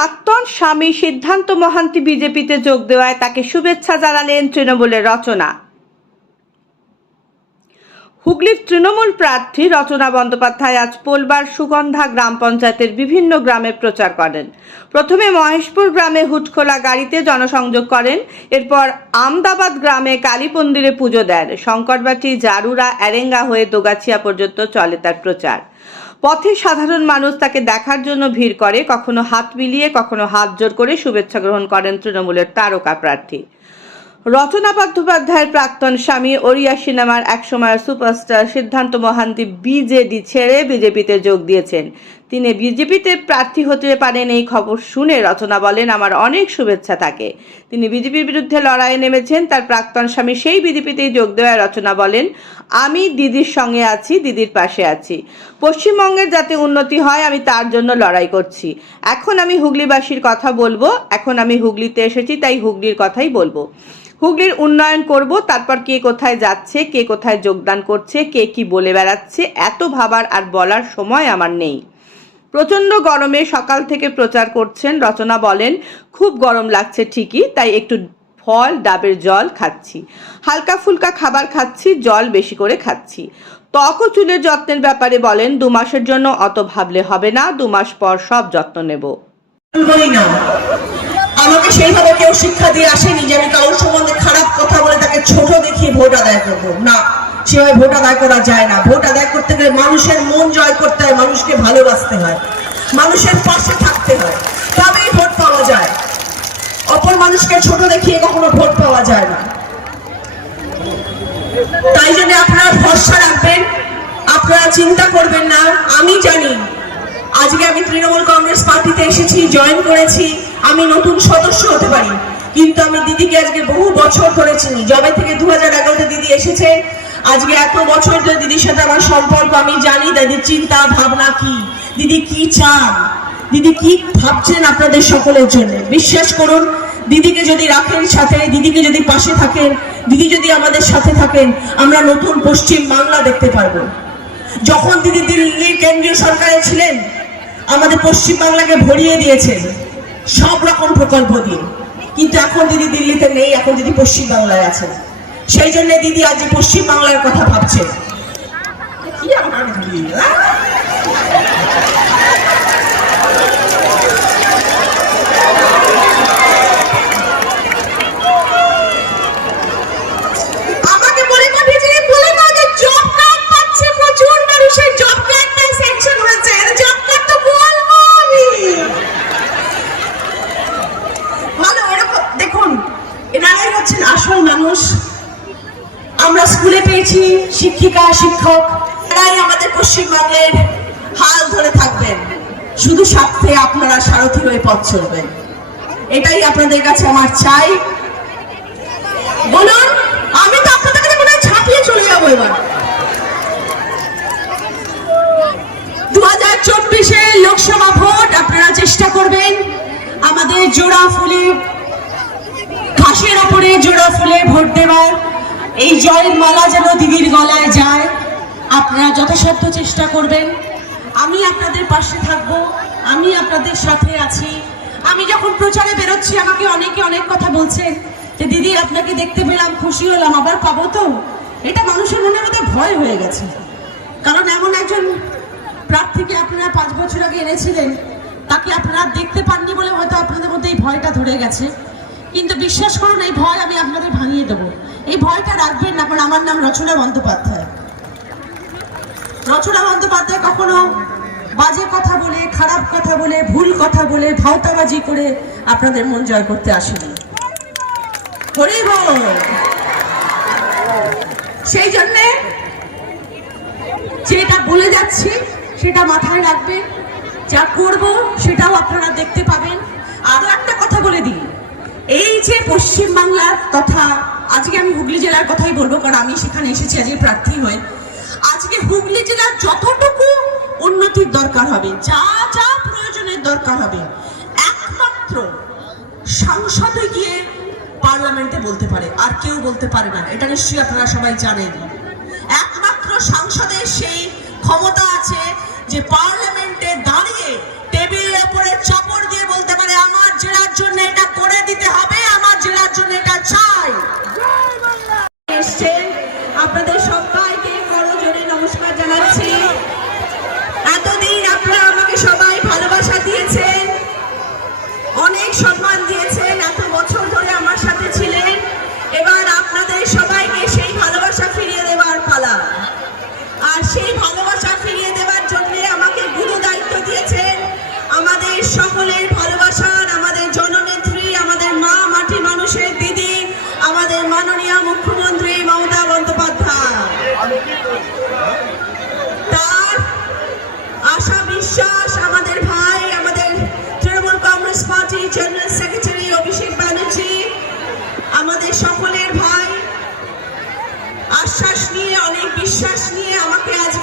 প্রাক্তন স্বামী সিদ্ধান্ত মহান্তি বিজেপিতে যোগ দেওয়ায় তাকে শুভেচ্ছা জানালেন তৃণমূলের রচনা। হুগলির তৃণমূল প্রার্থী রচনা বন্দ্যোপাধ্যায় আজ পোলবার সুগন্ধা গ্রাম পঞ্চায়েতের বিভিন্ন গ্রামে প্রচার করেন। প্রথমে মহেশপুর গ্রামে হুটখোলা গাড়িতে জনসংযোগ করেন, এরপর আমদাবাদ গ্রামে কালী মন্দিরে পুজো দেন। শঙ্করবাটি জারুরা অ্যারেঙ্গা হয়ে দোগাছিয়া পর্যন্ত চলে তার প্রচার। পথে সাধারণ মানুষ তাকে দেখার জন্য ভিড় করে, কখনো হাত মিলিয়ে, কখনো হাত জোর করে শুভেচ্ছা গ্রহণ করেন তৃণমূলের তারকা প্রার্থী। রচনা বন্দ্যোপাধ্যায়ের প্রাক্তন স্বামী ওড়িয়া সিনেমার একসময়ের সুপারস্টার সিদ্ধান্ত মহান্তি বিজেডি ছেড়ে বিজেপিতে যোগ দিয়েছেন। তিনি বিজেপিতে প্রার্থী হতে পারেন এই খবর শুনে রচনা বলেন, আমার অনেক শুভেচ্ছা থাকে তিনি বিজেপির বিরুদ্ধে লড়াইয়ে নেমেছেন, তার প্রাক্তন স্বামী সেই বিজেপিতেই যোগ দেওয়ায় রচনা বলেন, আমি দিদির সঙ্গে আছি, দিদির পাশে আছি। পশ্চিমবঙ্গের যাতে উন্নতি হয়, আমি তার জন্য লড়াই করছি। এখন আমি হুগলিবাসীর কথা বলব, এখন আমি হুগলিতে এসেছি, তাই হুগলির কথাই বলব। হুগলির উন্নয়ন করব, তারপর কে কোথায় যাচ্ছে, কে কোথায় যোগদান করছে, কে কি বলে বেড়াচ্ছে, এত ভাবার আর বলার সময় আমার নেই। প্রচণ্ড গরমে সকাল থেকে প্রচার করছেন, রচনা বলেন, খুব গরম লাগছে ঠিকই, তাই একটু ফল, ডাবের জল খাচ্ছি। হালকা ফুলকা খাবার খাচ্ছি, জল বেশি করে খাচ্ছি। ত্বক ও চুলের যত্নের ব্যাপারে বলেন, দু মাসের জন্য অত ভাবলে হবে না, দু মাস পর সব যত্ন নেব। আমাকে সেইভাবে কেউ শিক্ষা দিয়ে আসেনি যে আমি কারোর সম্বন্ধে ভোট আদায় করব। না, সেভাবে ভোট আদায় করা যায় না। ভোট আদায় করতে গেলে মানুষের মন জয় করতে হয়, মানুষকে ভালোবাসতে হয়, মানুষের পাশে থাকতে হয়। তবেই ভোট পাওয়া যায়। অপর মানুষকে ছোট দেখিয়ে কখনো ভোট পাওয়া যায় না। তাই জন্য আপনারা ভরসা রাখবেন, আপনারা চিন্তা করবেন না। আমি জানি, আজকে আমি তৃণমূল কংগ্রেস পার্টিতে এসেছি, জয়েন করেছি, আমি নতুন সদস্য হতে পারি। কিন্তু আমি দিদিকে আজকে বহু বছর ধরে চিনি জবে থেকে দু হাজার এগারোতে দিদি এসেছে। আজকে এত বছর ধরে দিদির সাথে আমার সম্পর্ক, আমি জানি দিদির চিন্তা, ভাবনা কি। দিদি কি চান? দিদি কি ভাবছেন আপনাদের সকলের জন্য? বিশ্বাস করুন, দিদিকে যদি রাখেন সাথে, দিদিকে যদি পাশে থাকেন, দিদি যদি আমাদের সাথে থাকেন, আমরা নতুন পশ্চিম বাংলা দেখতে পারব। যখন দিদি দিল্লির কেন্দ্রীয় সরকারে ছিলেন, আমাদের পশ্চিম বাংলাকে ভরিয়ে দিয়েছেন, সব রকম প্রকল্প দিয়ে। কিন্তু এখন দিদি দিল্লিতে নেই, এখন দিদি পশ্চিম বাংলায় আছেন সেই জন্য দিদি আজ পশ্চিম বাংলার কথা ভাবছে। কি আমার পেয়েছি শিক্ষিকা, শিক্ষক এরাই আমাদের পশ্চিমবঙ্গের হাল ধরে থাকবেন। শুধু সাথে আপনারা সারথি হয়ে পথ চলবেন। এটাই আপনাদের কাছে আমার চাই। বলুন, আমি তো আপনাদের কাছে মনে ছাপিয়ে চলে যাব এবার। দু হাজার চব্বিশে লোকসভা ভোট, আপনারা চেষ্টা করবেন আমাদের জোড়া ফুলে, ঘাসের ওপরে জোড়া ফুলে ভোট দেওয়ার। এই জয়ের মালা যেন দিদির গলায় যায়, আপনারা যথাসাধ্য চেষ্টা করবেন। আমি আপনাদের পাশে থাকব, আমি আপনাদের সাথে আছি। আমি যখন প্রচারে বেরোচ্ছি, আমাকে অনেকে অনেক কথা বলছেন যে, দিদি, আপনাকে দেখতে পেলাম, খুশি হলাম, আবার পাবো তো? এটা মানুষের মনে মধ্যে ভয় হয়ে গেছে। কারণ এমন একজন প্রার্থীকে আপনারা পাঁচ বছর আগে এনেছিলেন, তাকে আপনারা দেখতে পাননি বলে হয়তো আপনাদের মধ্যে এই ভয়টা ধরে গেছে। কিন্তু বিশ্বাস করুন, এই ভয় আমি আপনাদের ভাঙিয়ে দেবো। এই ভয়টা রাখবেন না, কারণ আমার নাম রচনা বন্দ্যোপাধ্যায়। রচনা বন্দ্যোপাধ্যায় কখনো বাজে কথা বলে, খারাপ কথা বলে, ভুল কথা বলে, ভাওতাবাজি করে আপনাদের মন জয় করতে আসেনি। বল সেই জন্যে যেটা বলে যাচ্ছি, সেটা মাথায় রাখবেন। যা করব, সেটাও আপনারা দেখতে পাবেন। আরও একটা কথা বলে দিই। এই যে পশ্চিমবাংলার তথা আজকে আমি হুগলি জেলার কথাই বলব, কারণ আমি সেখানে এসেছি, আজকে প্রার্থী হয়ে। আজকে হুগলি জেলার যতটুকু উন্নতির দরকার হবে, যা যা প্রয়োজনের দরকার হবে, একমাত্র সংসদে গিয়ে পার্লামেন্টে বলতে পারে, আর কেউ বলতে পারে না। এটা নিশ্চয়ই আপনারা সবাই জানেন। একমাত্র সংসদের সেই ক্ষমতা আছে যে পার্লামেন্টে দাঁড়িয়ে টেবিলের উপরে চাপড় দিয়ে বিশ্বাস নিয়ে আমাকে আজকে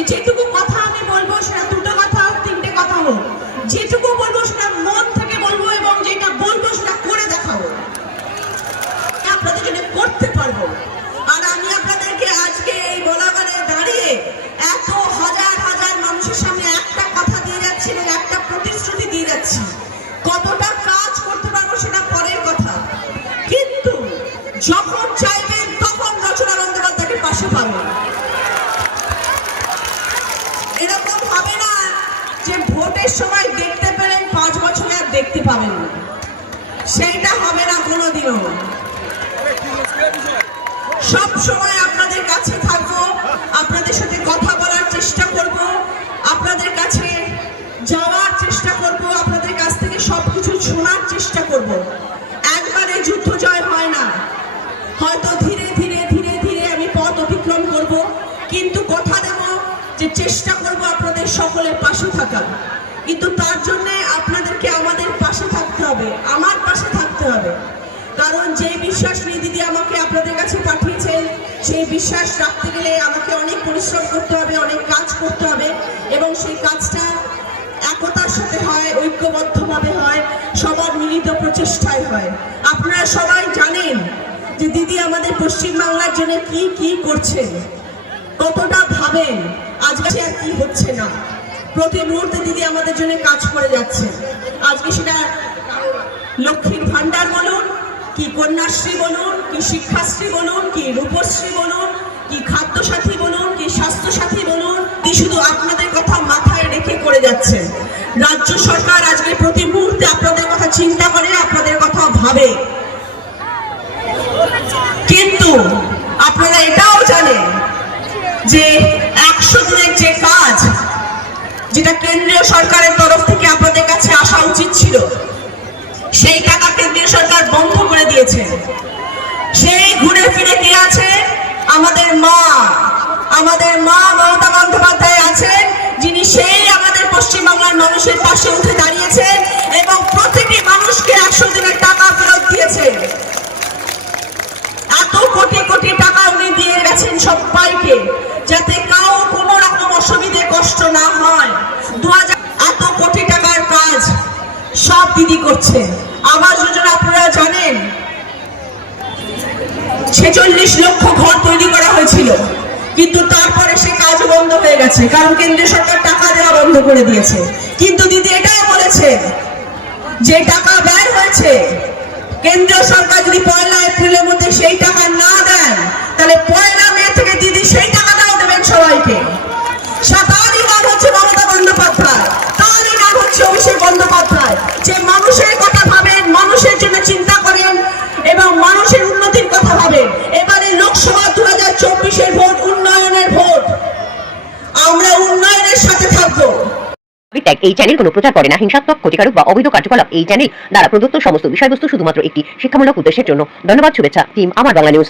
যেটুকু কথা আমি বলব সেটা দুটো কথা হোক, তিনটে কথা হোক। যেটুকু বলব সেটা মন থেকে বলব এবং যেটা বলব সেটা করে দেখাবো। আপনাদের জন্য করতে পারব। আর আমি আপনাদেরকে আজকে এই গোলাগারে দাঁড়িয়ে এত হাজার হাজার মানুষের সামনে একটা কথা দিয়ে যাচ্ছি এবং একটা প্রতিশ্রুতি দিয়ে যাচ্ছি। কতটা পাবেন না। সেইটা হবে না কোনোদিনও। সব সময় আপনাদের কাছে থাকব, আপনাদের সাথে কথা বলার চেষ্টা করব, আপনাদের কাছে যাওয়ার চেষ্টা করব, আপনাদের কাছ থেকে সবকিছু শোনার চেষ্টা করব। একবারে যুদ্ধ জয় হয় না। হয়তো ধীরে ধীরে ধীরে ধীরে আমি পথ অতিক্রম করব, কিন্তু কথা দেব যে চেষ্টা করব আপনাদের সকলের পাশে থাকার। কিন্তু তার জন্য আপনাদেরকে হবে, আমার পাশে থাকতে হবে। কারণ যে বিশ্বাস নিয়ে দিদি আমাকে আপনাদের কাছে পাঠিয়েছেন, সেই বিশ্বাস রাখতে গেলে আমাকে অনেক পরিশ্রম করতে হবে, অনেক কাজ করতে হবে এবং সেই কাজটা একতার সাথে হয়, ঐক্যবদ্ধভাবে হয়, সবার মিলিত প্রচেষ্টায় হয়। আপনারা সবাই জানেন যে দিদি আমাদের পশ্চিমবাংলার জন্য কি কি করছেন, কতটা ভাবেন, আজকে সে আর কি হচ্ছে না। প্রতি মুহূর্তে দিদি আমাদের জন্য কাজ করে যাচ্ছে আজকে সেটা লক্ষ্মীর ভান্ডার বলুন, কি কন্যাশ্রী বলুন, কি শিক্ষাশ্রী বলুন, কি রূপশ্রী বলুন, কি খাদ্যসাথী বলুন, কি স্বাস্থ্যসাথী বলুন, কি শুধু আপনাদের কথা মাথায় রেখে করে যাচ্ছে রাজ্য সরকার আজকে প্রতি মুহূর্তে আপনাদের কথা চিন্তা করে, আপনাদের কথা ভাবে। কিন্তু আপনারা এটাও জানেন যে একশো দিনের যে কাজ, যেটা কেন্দ্রীয় সরকারের তরফ থেকে আপনাদের কাছে আসা উচিত ছিল সেই টাকা কেন্দ্রীয় সরকার বন্ধ করে দিয়েছে। সেই ঘুরে ফিরে কে আছে? আমাদের মা। আমাদের মা মমতা বন্দ্যোপাধ্যায় আছেন, যিনি সেই আমাদের পশ্চিমবাংলার মানুষের পাশে উঠে দাঁড়িয়েছেন এবং প্রতিটি মানুষকে একশো দিনের টাকা ফেরত দিয়েছেন এত কোটি কোটি টাকা উনি দিয়ে গেছেন সবাইকে যাতে দিদি করছে আবাস যোজনা আপনারা জানেন? ছেচল্লিশ লক্ষ ঘর তৈরি করা হয়েছিল। কিন্তু তারপরে সে কাজ বন্ধ হয়ে গেছে, কারণ কেন্দ্রীয় সরকার টাকা দেওয়া বন্ধ করে দিয়েছে। কিন্তু দিদি এটাও বলেছে যে টাকা ব্যয় হয়েছে, কেন্দ্রীয় সরকার যদি পয়লা এপ্রিলের মধ্যে সেই টাকা না দেন, তাহলে পয়লা মে থেকে দিদি সেই টাকাটাও দেবেন সবাইকে। সা- যে মানুষের কথা ভাবেন, মানুষের জন্য চিন্তা করেন এবং মানুষের উন্নতির কথা ভাবেন। এবারে লোকসভা দু হাজার চব্বিশের ভোট, উন্নয়নের ভোট। আমরা উন্নয়নের সাথে থাকব। এই চ্যানেল কোনো প্রচার করে না। হিংসাত্মক, ক্ষতিকারক বা অবৈধ কার্যকলাপ, এই চ্যানেল দ্বারা প্রদত্ত সমস্ত বিষয়বস্তু শুধুমাত্র একটি শিক্ষামূলক উদ্দেশ্যের জন্য। ধন্যবাদ, শুভেচ্ছা টিম আমার বাংলা নিউজ